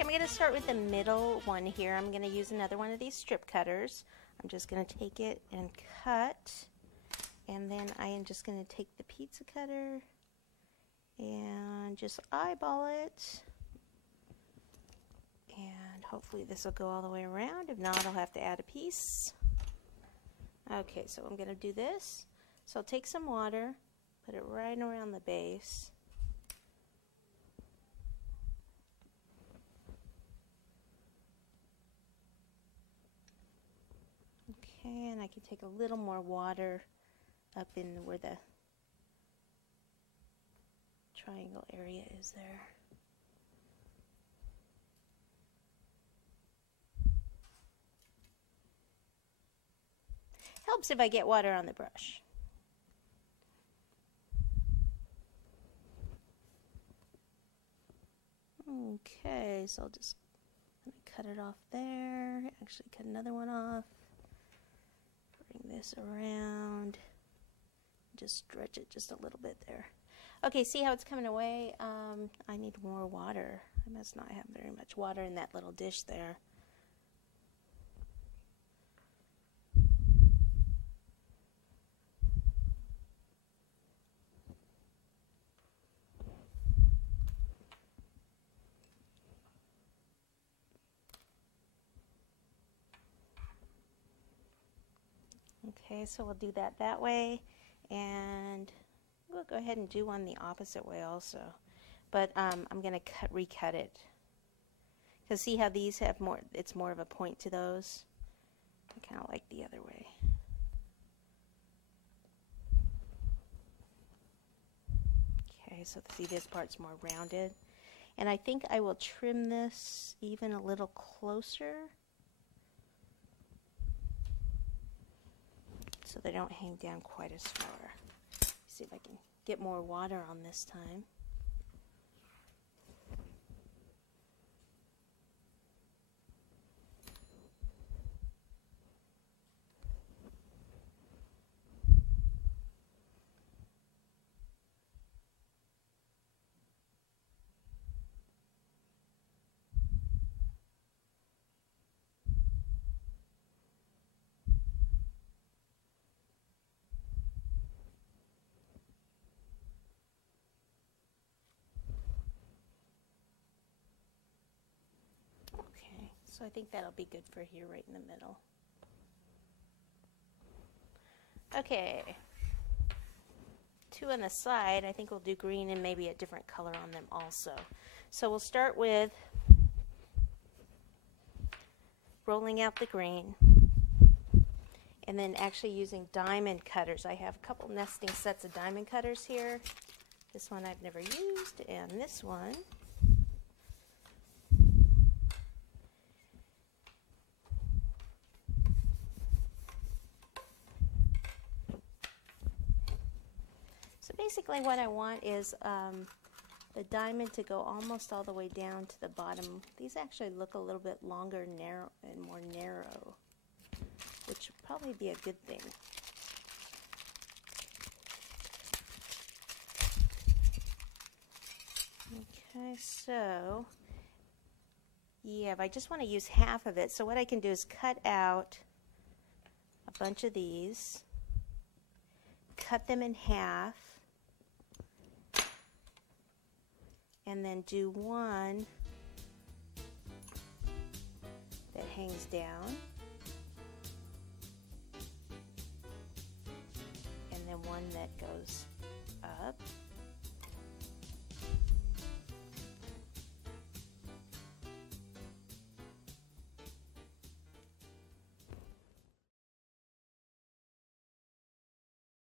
I'm going to start with the middle one here. I'm going to use another one of these strip cutters. I'm just going to take it and cut, and then I am just going to take the pizza cutter and just eyeball it, and hopefully this will go all the way around. If not, I'll have to add a piece. Okay, so I'm going to do this. So I'll take some water, put it right around the base. Okay, and I can take a little more water up in where the triangle area is there. Helps if I get water on the brush. Okay, so I'll just cut it off there. Actually, cut another one off. Bring this around. Just stretch it just a little bit there. Okay, see how it's coming away? I need more water. I must not have very much water in that little dish there. Okay, so we'll do that way, and we'll go ahead and do one the opposite way also. But I'm going to recut it. Because see how these have more, it's more of a point to those? I kind of like the other way. Okay, so see this part's more rounded. And I think I will trim this even a little closer, so they don't hang down quite as far. See if I can get more water on this time. So I think that'll be good for here right in the middle. Okay, two on the side. I think we'll do green and maybe a different color on them also. So we'll start with rolling out the green and then actually using diamond cutters. I have a couple nesting sets of diamond cutters here. This one I've never used, and this one. Basically what I want is the diamond to go almost all the way down to the bottom. These actually look a little bit longer, narrow, and more narrow, which would probably be a good thing. Okay, so yeah, if I just want to use half of it, so what I can do is cut out a bunch of these, cut them in half, and then do one that hangs down, and then one that goes up,